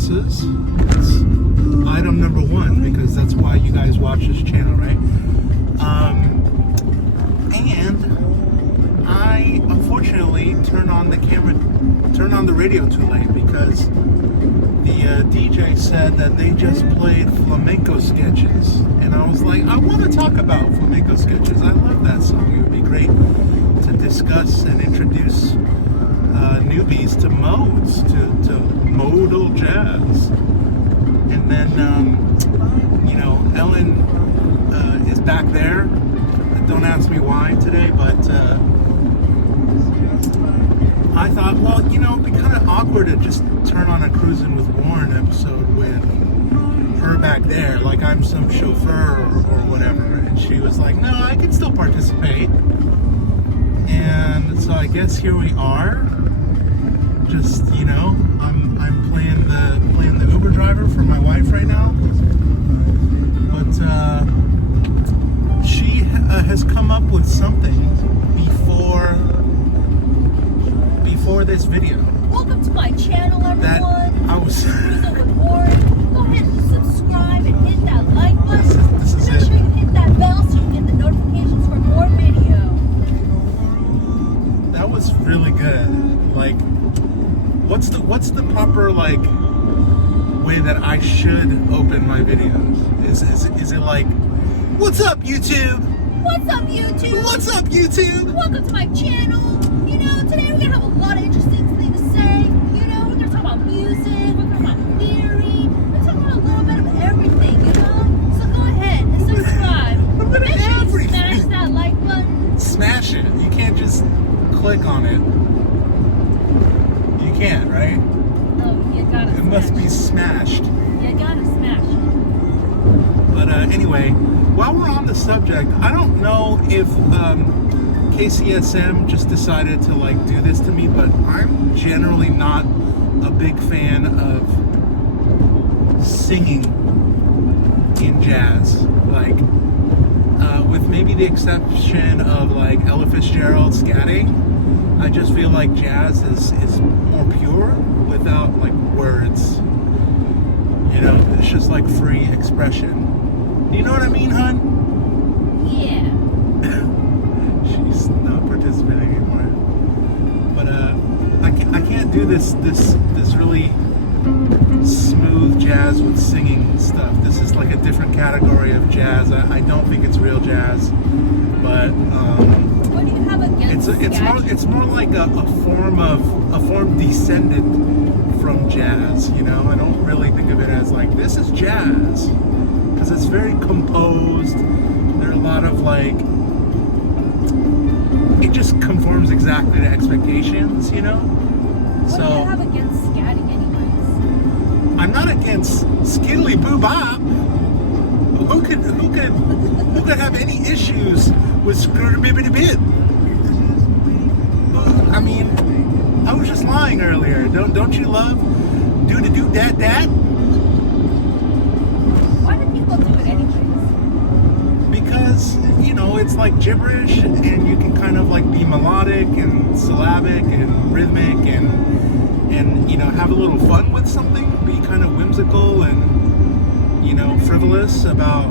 glasses. It's item number one because that's why you guys watch this channel, right? And I unfortunately turned on the radio too late because the DJ said that they just played flamenco sketches, and I was like, I want to talk about flamenco sketches. I love that song. It would be great to discuss and introduce newbies to modes, to modal jazz. And then, Ellen is back there. Don't ask me why today, but I thought, well, it'd be kind of awkward to just turn on a Cruisin with Warren episode with her back there, like I'm some chauffeur or whatever. And she was like, no, I can still participate. And so I guess here we are. Just, I'm playing the Uber driver for my wife right now. But she has come up with something before this video. Welcome to my channel, everyone. That I was. Cruisin with Warren. Go ahead and subscribe and hit that like button. This is Make it. sure you hit that bell so you get the notifications for more video. That was really good. Like, what's the proper way that I should open my videos? Is it like, what's up YouTube? What's up, YouTube? What's up YouTube? Welcome to my channel. Today we're gonna have a lot of interesting things to say. We're gonna talk about music. We're gonna talk about theory. We're talking about a little bit of everything. So go ahead and subscribe. Make sure you smash that like button. Smash it. You can't just click on it. You can't, right? No, you gotta. It must be smashed. You gotta smash it. But anyway, while we're on the subject, I don't know if KCSM just decided to do this to me, but I'm generally not a big fan of singing in jazz. With maybe the exception of Ella Fitzgerald Scatting, I just feel like jazz is more pure without words. It's just free expression. You know what I mean, hun? Yeah. She's not participating anymore. But I can't do this really smooth jazz with singing stuff. This is a different category of jazz. I don't think it's real jazz, but what do you have against it's more like a form descended from jazz. I don't really think of it as this is jazz, because it's very composed. There are a lot of it just conforms exactly to expectations, What do you have against scatting anyways? I'm not against skiddly boo bop. Who could have any issues with screw bibbity bit? I mean, I was just lying earlier. Don't you love do dat? Why do people do it anyways? Because it's gibberish, and you can kind of be melodic and syllabic and rhythmic and have a little fun with something, be kind of whimsical and frivolous about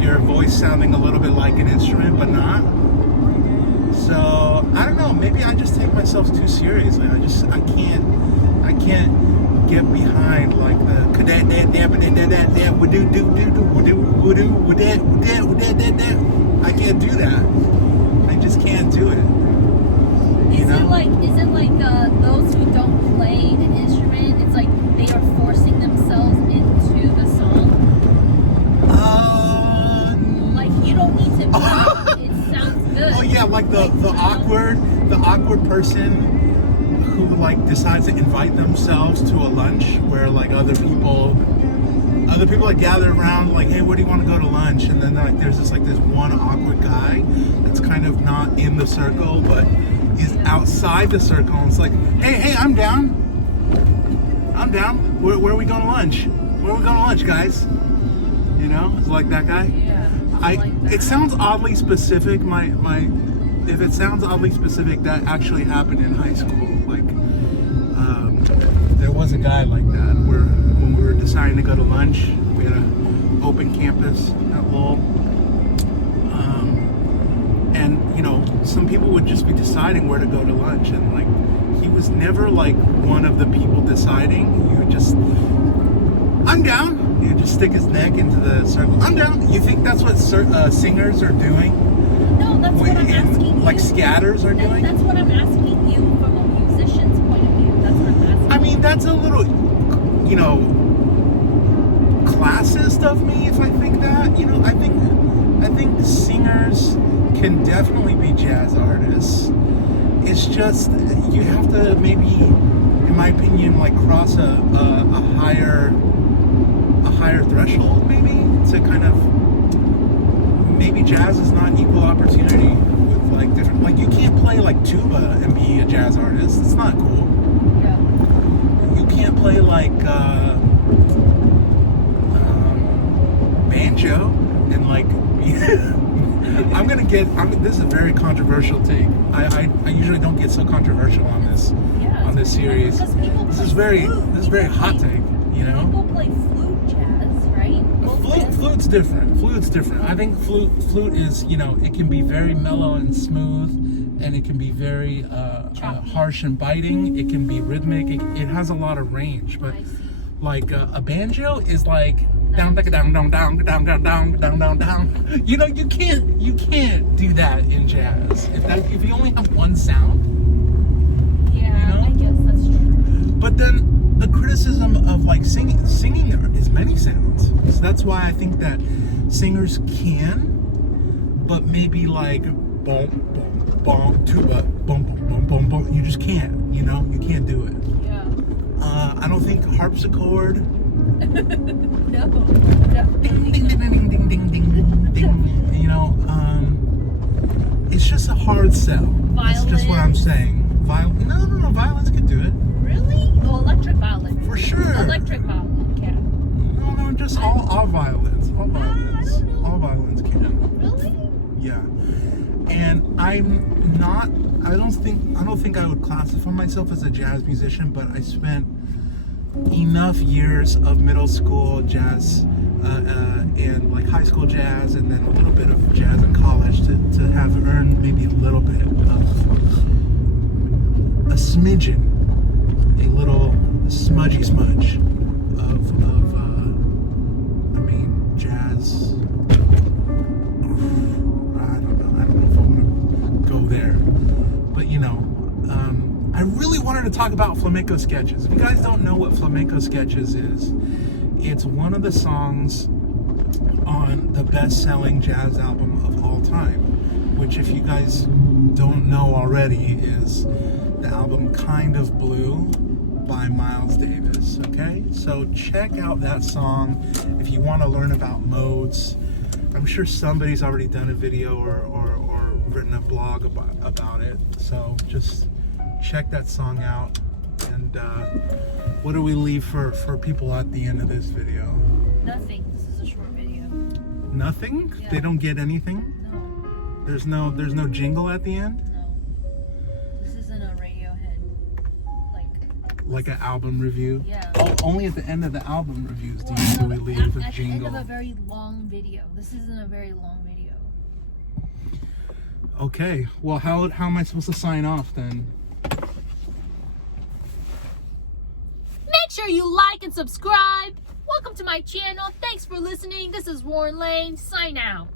your voice sounding a little bit like an instrument but not. So I don't know, maybe I just take myself too seriously. I can't get behind the I can't do that. I just can't do it. Is it like those who don't play an instrument? It's they are forcing themselves into the song. You don't need to. It sounds good. Oh yeah, the awkward person who decides to invite themselves to a lunch where other people gather around hey, where do you want to go to lunch? And then there's this one awkward guy that's kind of not in the circle but is outside the circle, and it's hey, I'm down. Where are we going to lunch? Where are we going to lunch, guys? It's like that guy. Yeah. It sounds oddly specific. If it sounds oddly specific, that actually happened in high school. there was a guy like that where when we were deciding to go to lunch, we had an open campus at Lowell. And, you know, some people would just be deciding where to go to lunch. And, like, he was never, like, one of the people deciding. He would just, I'm down. He would just stick his neck into the circle. I'm down. You think that's what singers are doing? No, that's what I'm asking you. Like scatters are doing? That's what I'm asking you from a musician's point of view. That's what I'm asking. I mean, that's a little, you know, classist of me if I think that. You know, I think singers can definitely be jazz artists. It's just you have to maybe, in my opinion, like cross a higher threshold maybe to kind of, maybe jazz is not equal opportunity with like different, like you can't play like tuba and be a jazz artist. It's not cool. Yeah. You can't play like banjo and like this is a very controversial take. I usually don't get so controversial on this series. This is very hot take, you know. People play flute jazz, right? Flute's different. I think flute is, you know, it can be very mellow and smooth, and it can be very harsh and biting. It can be rhythmic. It has a lot of range, but like a banjo is like down down down down down down down down down down. You know, you can't do that in jazz. If you only have one sound. Yeah, you know? I guess that's true. But then the criticism of like singing there is many sounds. So that's why I think that singers can, but maybe like boom boom boom tuba boom boom boom boom boom. You just can't. You know, you can't do it. Yeah. I don't think harpsichord. No. Ding ding ding ding ding ding ding ding. You know, it's just a hard sell. That's just what I'm saying. No, violins can do it. Really? Oh, electric violin. For sure. Electric violin can. No, just all violins. All violins. I don't know. All violins can. Really? Yeah. And I don't think I would classify myself as a jazz musician, but I spent enough years of middle school jazz and like high school jazz, and then a little bit of jazz in college to have earned maybe a little bit of a smidgen, a little smudgy smudge of I mean, jazz. I don't know if I want to go there, but you know, I really wanted to talk about Flamenco Sketches. If you guys don't know what Flamenco Sketches is, it's one of the songs on the best-selling jazz album of all time, which, if you guys don't know already, is the album Kind of Blue by Miles Davis. Okay, so check out that song if you want to learn about modes. I'm sure somebody's already done a video or written a blog about it, so just check that song out. And what do we leave for people at the end of this video? Nothing. This is a short video. Nothing? Yeah. They don't get anything? No. There's no jingle at the end? No. This isn't a Radiohead like an album review? Yeah. Oh, only at the end of the album reviews do we leave a at jingle. At the end of a very long video. This isn't a very long video. Okay. Well, how am I supposed to sign off then? Make sure you like and subscribe. Welcome to my channel. Thanks for listening. This is Warren Lane. Sign out.